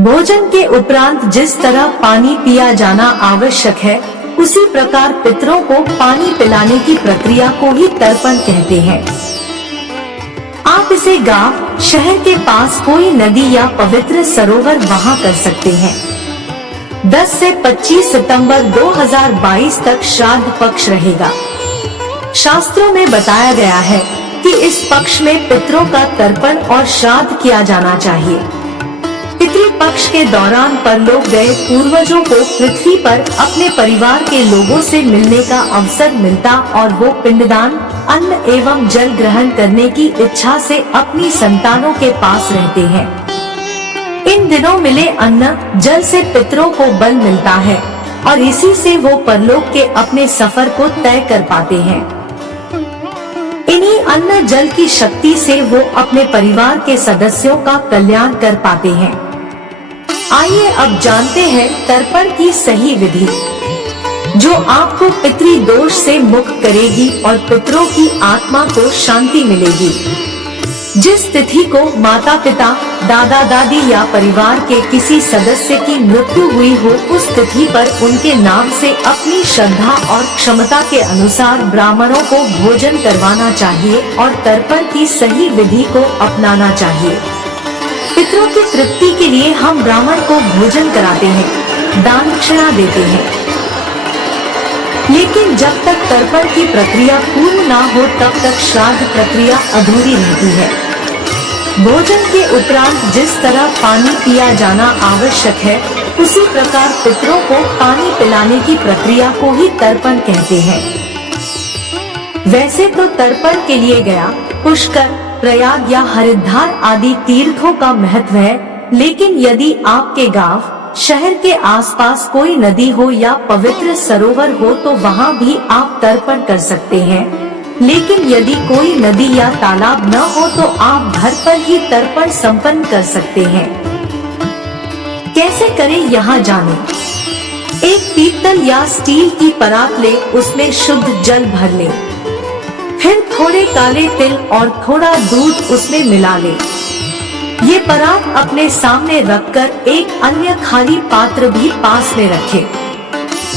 भोजन के उपरांत जिस तरह पानी पिया जाना आवश्यक है, उसी प्रकार पितरों को पानी पिलाने की प्रक्रिया को ही तर्पण कहते हैं। आप इसे गांव, शहर के पास कोई नदी या पवित्र सरोवर वहां कर सकते हैं। 10 से 25 सितंबर 2022 तक श्राद्ध पक्ष रहेगा। शास्त्रों में बताया गया है कि इस पक्ष में पितरों का तर्पण और श्राद्ध किया जाना चाहिए। पितृ पक्ष के दौरान परलोक गए पूर्वजों को पृथ्वी पर अपने परिवार के लोगों से मिलने का अवसर मिलता और वो पिंडदान, अन्न एवं जल ग्रहण करने की इच्छा से अपनी संतानों के पास रहते हैं। इन दिनों मिले अन्न जल से पितरों को बल मिलता है और इसी से वो परलोक के अपने सफर को तय कर पाते हैं। इन्हीं अन्न जल की शक्ति से वो अपने परिवार के सदस्यों का कल्याण कर पाते हैं। आइए अब जानते हैं तर्पण की सही विधि, जो आपको पितृ दोष से मुक्त करेगी और पितरों की आत्मा को शांति मिलेगी। जिस तिथि को माता पिता, दादा दादी या परिवार के किसी सदस्य की मृत्यु हुई हो, उस तिथि पर उनके नाम से अपनी श्रद्धा और क्षमता के अनुसार ब्राह्मणों को भोजन करवाना चाहिए और तर्पण की सही विधि को अपनाना चाहिए। पितरों की तृप्ति के लिए हम ब्राह्मण को भोजन कराते हैं, दान दक्षिणा देते हैं, लेकिन जब तक तर्पण की प्रक्रिया पूर्ण ना हो तब तक श्राद्ध प्रक्रिया अधूरी रहती है। भोजन के उपरांत जिस तरह पानी पिया जाना आवश्यक है, उसी प्रकार पितरों को पानी पिलाने की प्रक्रिया को ही तर्पण कहते हैं। वैसे तो तर्पण के लिए गया, पुष्कर, प्रयाग या हरिद्वार आदि तीर्थों का महत्व है, लेकिन यदि आपके गांव, शहर के आसपास कोई नदी हो या पवित्र सरोवर हो तो वहां भी आप तर्पण कर सकते हैं। लेकिन यदि कोई नदी या तालाब न हो तो आप घर पर ही तर्पण संपन्न कर सकते हैं। कैसे करें यहाँ जाने। एक पीतल या स्टील की परात ले, उसमें शुद्ध जल भर ले, फिर थोड़े काले तिल और थोड़ा दूध उसमें मिला ले। ये परात अपने सामने रखकर एक अन्य खाली पात्र भी पास में रखें।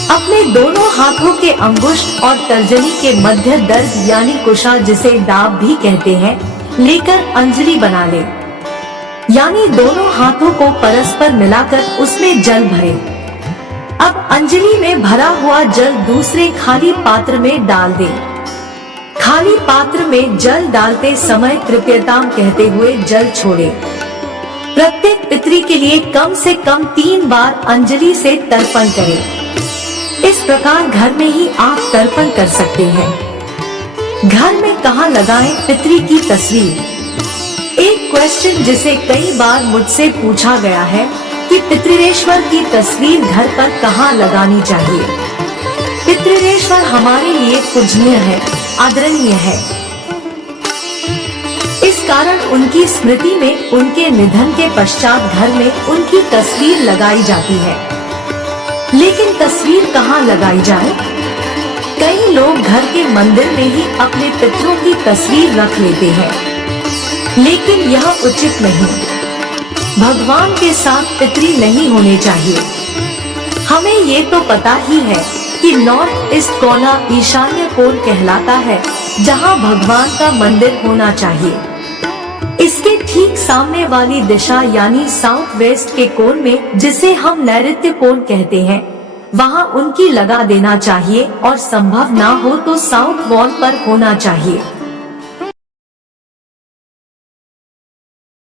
अपने दोनों हाथों के अंगुष्ठ और तर्जनी के मध्य दर्द यानी कुशा, जिसे डाब भी कहते हैं, लेकर अंजलि बना ले, यानी दोनों हाथों को परस्पर मिलाकर उसमें जल भरे। अब अंजलि में भरा हुआ जल दूसरे खाली पात्र में डाल दे। खाली पात्र में जल डालते समय कृपयताम कहते हुए जल छोड़े। प्रत्येक पितरी के लिए कम से कम 3 बार अंजलि से तर्पण करें। इस प्रकार घर में ही आप तर्पण कर सकते हैं। घर में कहाँ लगाएं पितरी की तस्वीर। एक क्वेश्चन जिसे कई बार मुझसे पूछा गया है कि पितृेश्वर की तस्वीर घर पर कहाँ लगानी चाहिए। पितृेश्वर हमारे लिए पूजनीय है, आदरणीय है। इस कारण उनकी स्मृति में उनके निधन के पश्चात घर में उनकी तस्वीर लगाई जाती है। लेकिन तस्वीर कहाँ लगाई जाए? कई लोग घर के मंदिर में ही अपने पितरों की तस्वीर रख लेते हैं, लेकिन यह उचित नहीं। भगवान के साथ पितरी नहीं होने चाहिए। हमें ये तो पता ही है कि नॉर्थ ईस्ट कोना ईशान्य कोण कहलाता है, जहाँ भगवान का मंदिर होना चाहिए। इसके ठीक सामने वाली दिशा यानी साउथ वेस्ट के कोण में, जिसे हम नैऋत्य कोण कहते हैं, वहां उनकी लगा देना चाहिए और संभव ना हो तो साउथ वॉल पर होना चाहिए।